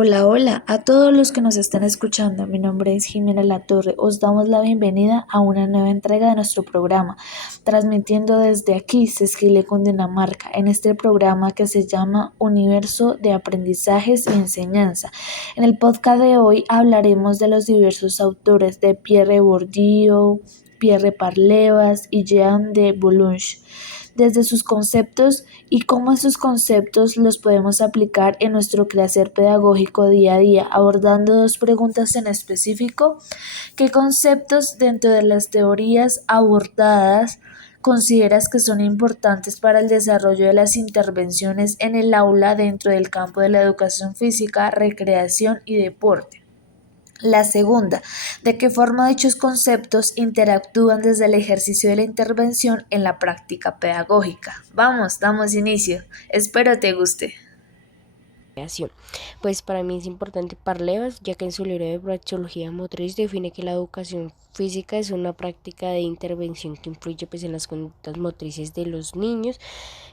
Hola, hola a todos los que nos están escuchando. Mi nombre es Jimena Latorre. Os damos la bienvenida a una nueva entrega de nuestro programa, transmitiendo desde aquí, Sesquile, Cundinamarca, en este programa que se llama Universo de Aprendizajes y Enseñanza. En el podcast de hoy hablaremos de los diversos autores de Pierre Bourdieu, Pierre Parlevas y Jean de Boulogne, desde sus conceptos y cómo esos conceptos los podemos aplicar en nuestro quehacer pedagógico día a día, abordando dos preguntas en específico. ¿Qué conceptos dentro de las teorías abordadas consideras que son importantes para el desarrollo de las intervenciones en el aula dentro del campo de la educación física, recreación y deporte? La segunda, ¿de qué forma dichos conceptos interactúan desde el ejercicio de la intervención en la práctica pedagógica? Vamos, damos inicio. Espero te guste. Creación. Pues para mí es importante Parlevas, ya que en su libro de Praxeología Motriz define que la educación física es una práctica de intervención que influye pues en las conductas motrices de los niños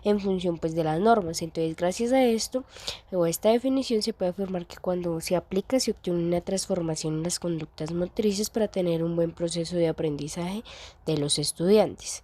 en función pues de las normas. Entonces, gracias a esto o a esta definición se puede afirmar que cuando se aplica se obtiene una transformación en las conductas motrices para tener un buen proceso de aprendizaje de los estudiantes.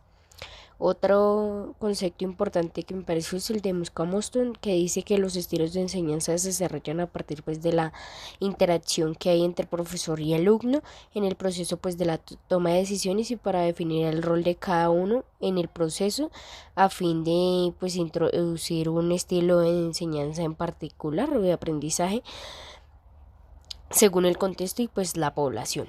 Otro concepto importante que me parece es el de Musca-Moston, que dice que los estilos de enseñanza se desarrollan a partir pues de la interacción que hay entre profesor y alumno en el proceso pues de la toma de decisiones y para definir el rol de cada uno en el proceso a fin de pues introducir un estilo de enseñanza en particular o de aprendizaje según el contexto y pues la población.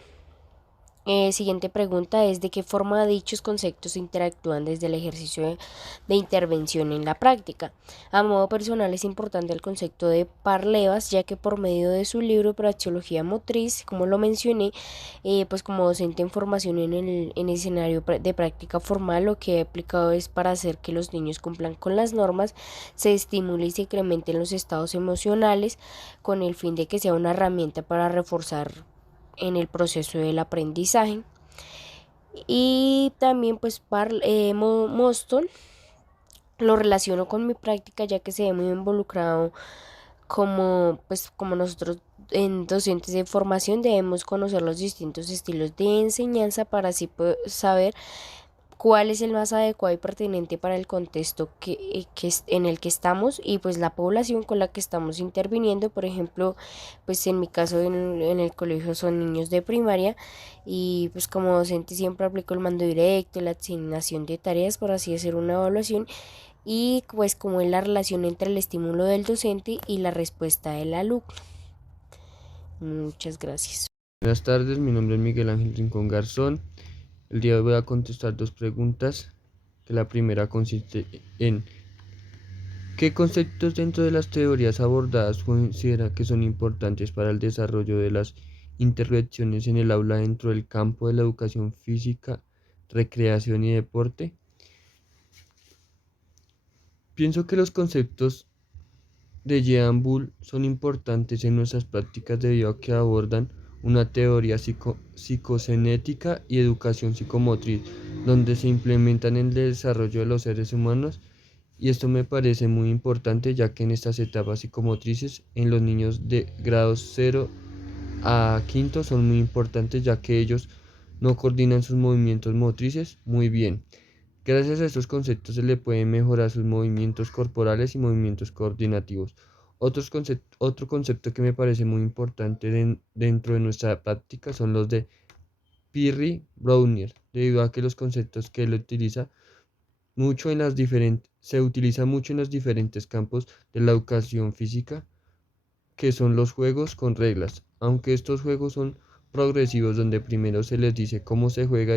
Siguiente pregunta es de qué forma dichos conceptos interactúan desde el ejercicio de intervención en la práctica. A modo personal es importante el concepto de Parlevas, ya que por medio de su libro Praxeología Motriz, como lo mencioné, pues como docente en formación en el escenario de práctica formal, lo que he aplicado es para hacer que los niños cumplan con las normas, se estimule y se incrementen los estados emocionales con el fin de que sea una herramienta para reforzar en el proceso del aprendizaje. Y también pues Moston lo relaciono con mi práctica ya que se ve muy involucrado como nosotros en docentes de formación debemos conocer los distintos estilos de enseñanza para así saber cuál es el más adecuado y pertinente para el contexto en el que estamos y pues la población con la que estamos interviniendo. Por ejemplo, pues en mi caso en el colegio son niños de primaria y pues como docente siempre aplico el mando directo, la asignación de tareas para así hacer una evaluación y pues como es la relación entre el estímulo del docente y la respuesta del alumno. Muchas gracias. Buenas tardes, mi nombre es Miguel Ángel Rincón Garzón. El día de hoy voy a contestar dos preguntas, que la primera consiste en ¿qué conceptos dentro de las teorías abordadas considera que son importantes para el desarrollo de las intervenciones en el aula dentro del campo de la educación física, recreación y deporte? Pienso que los conceptos de Jean Bull son importantes en nuestras prácticas debido a que abordan una teoría psicocinética y educación psicomotriz, donde se implementan en el desarrollo de los seres humanos, y esto me parece muy importante ya que en estas etapas psicomotrices en los niños de grado 0 a 5 son muy importantes ya que ellos no coordinan sus movimientos motrices muy bien. Gracias a estos conceptos se le pueden mejorar sus movimientos corporales y movimientos coordinativos. Otro concepto que me parece muy importante dentro de nuestra práctica son los de Pirri Brownier, debido a que los conceptos que él utiliza se utiliza mucho en los diferentes campos de la educación física, que son los juegos con reglas, aunque estos juegos son progresivos donde primero se les dice cómo se juega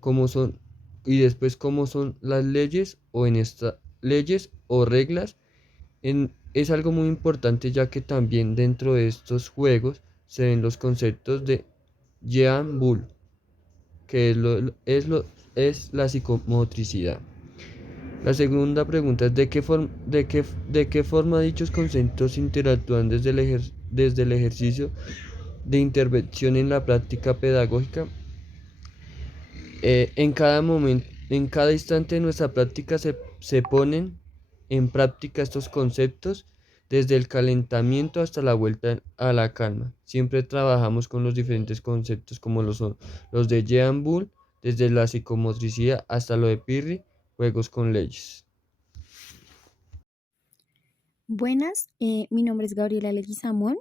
cómo son y después cómo son las leyes o en estas leyes o reglas es algo muy importante ya que también dentro de estos juegos se ven los conceptos de Jean Bull, que es la psicomotricidad. La segunda pregunta es de qué forma dichos conceptos interactúan desde el ejercicio de intervención en la práctica pedagógica. En cada instante de nuestra práctica se ponen en práctica estos conceptos desde el calentamiento hasta la vuelta a la calma. Siempre trabajamos con los diferentes conceptos como son los de Jean Bull, desde la psicomotricidad hasta lo de Pirri, juegos con leyes. Buenas, mi nombre es Gabriela Leguizamón.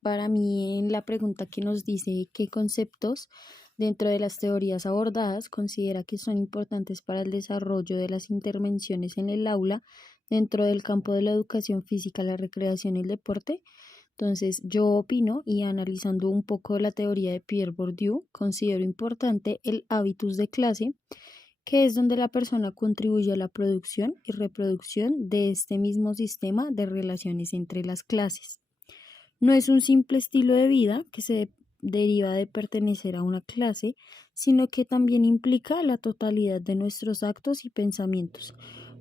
Para mí, en la pregunta que nos dice qué conceptos dentro de las teorías abordadas considera que son importantes para el desarrollo de las intervenciones en el aula dentro del campo de la educación física, la recreación y el deporte. Entonces, yo opino y analizando un poco la teoría de Pierre Bourdieu, considero importante el hábitus de clase, que es donde la persona contribuye a la producción y reproducción de este mismo sistema de relaciones entre las clases. No es un simple estilo de vida que se deriva de pertenecer a una clase, sino que también implica la totalidad de nuestros actos y pensamientos,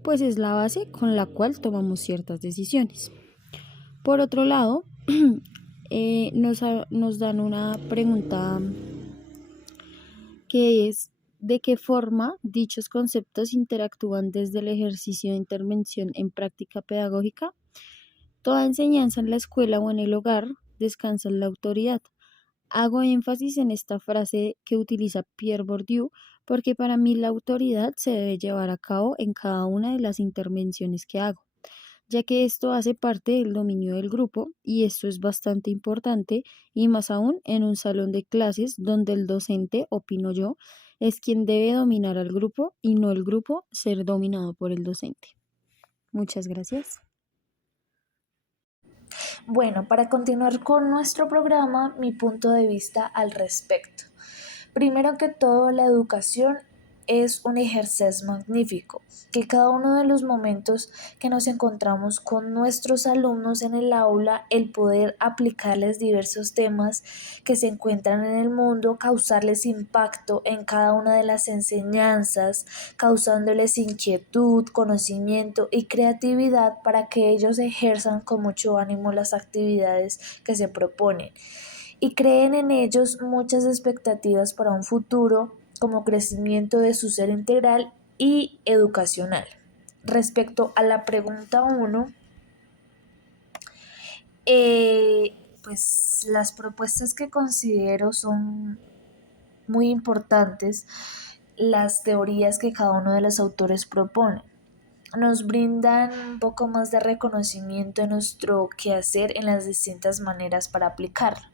pues es la base con la cual tomamos ciertas decisiones. Por otro lado, nos dan una pregunta que es: ¿de qué forma dichos conceptos interactúan desde el ejercicio de intervención en práctica pedagógica? Toda enseñanza en la escuela o en el hogar descansa en la autoridad. Hago énfasis en esta frase que utiliza Pierre Bourdieu porque para mí la autoridad se debe llevar a cabo en cada una de las intervenciones que hago, ya que esto hace parte del dominio del grupo y esto es bastante importante y más aún en un salón de clases donde el docente, opino yo, es quien debe dominar al grupo y no el grupo ser dominado por el docente. Muchas gracias. Bueno, para continuar con nuestro programa, mi punto de vista al respecto. Primero que todo, la educación es un ejercicio magnífico, que cada uno de los momentos que nos encontramos con nuestros alumnos en el aula, el poder aplicarles diversos temas que se encuentran en el mundo, causarles impacto en cada una de las enseñanzas, causándoles inquietud, conocimiento y creatividad para que ellos ejerzan con mucho ánimo las actividades que se proponen y creen en ellos muchas expectativas para un futuro como crecimiento de su ser integral y educacional. Respecto a la pregunta 1, pues las propuestas que considero son muy importantes, las teorías que cada uno de los autores propone. Nos brindan un poco más de reconocimiento de nuestro quehacer en las distintas maneras para aplicarlo,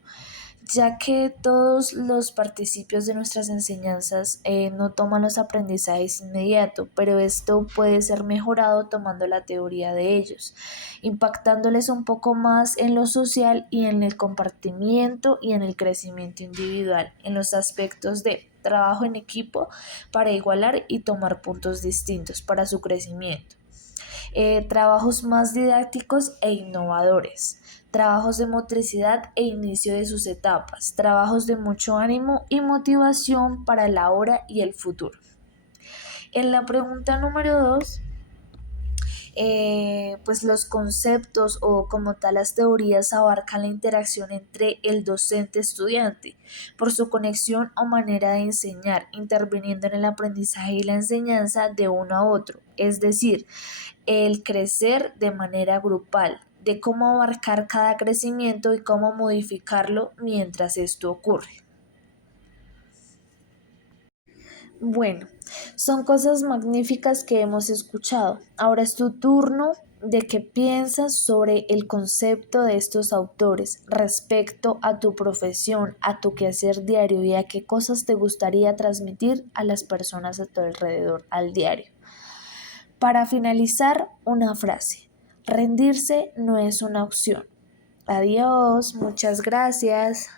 ya que todos los participios de nuestras enseñanzas no toman los aprendizajes inmediato, pero esto puede ser mejorado tomando la teoría de ellos, impactándoles un poco más en lo social y en el compartimiento y en el crecimiento individual, en los aspectos de trabajo en equipo para igualar y tomar puntos distintos para su crecimiento. Trabajos más didácticos e innovadores, trabajos de motricidad e inicio de sus etapas, trabajos de mucho ánimo y motivación para la hora y el futuro. En la pregunta número 2, pues los conceptos o como tal las teorías abarcan la interacción entre el docente-estudiante por su conexión o manera de enseñar, interviniendo en el aprendizaje y la enseñanza de uno a otro, es decir, el crecer de manera grupal, de cómo abarcar cada crecimiento y cómo modificarlo mientras esto ocurre. Bueno, son cosas magníficas que hemos escuchado. Ahora es tu turno de qué piensas sobre el concepto de estos autores respecto a tu profesión, a tu quehacer diario y a qué cosas te gustaría transmitir a las personas a tu alrededor al diario. Para finalizar, una frase: rendirse no es una opción. Adiós, muchas gracias.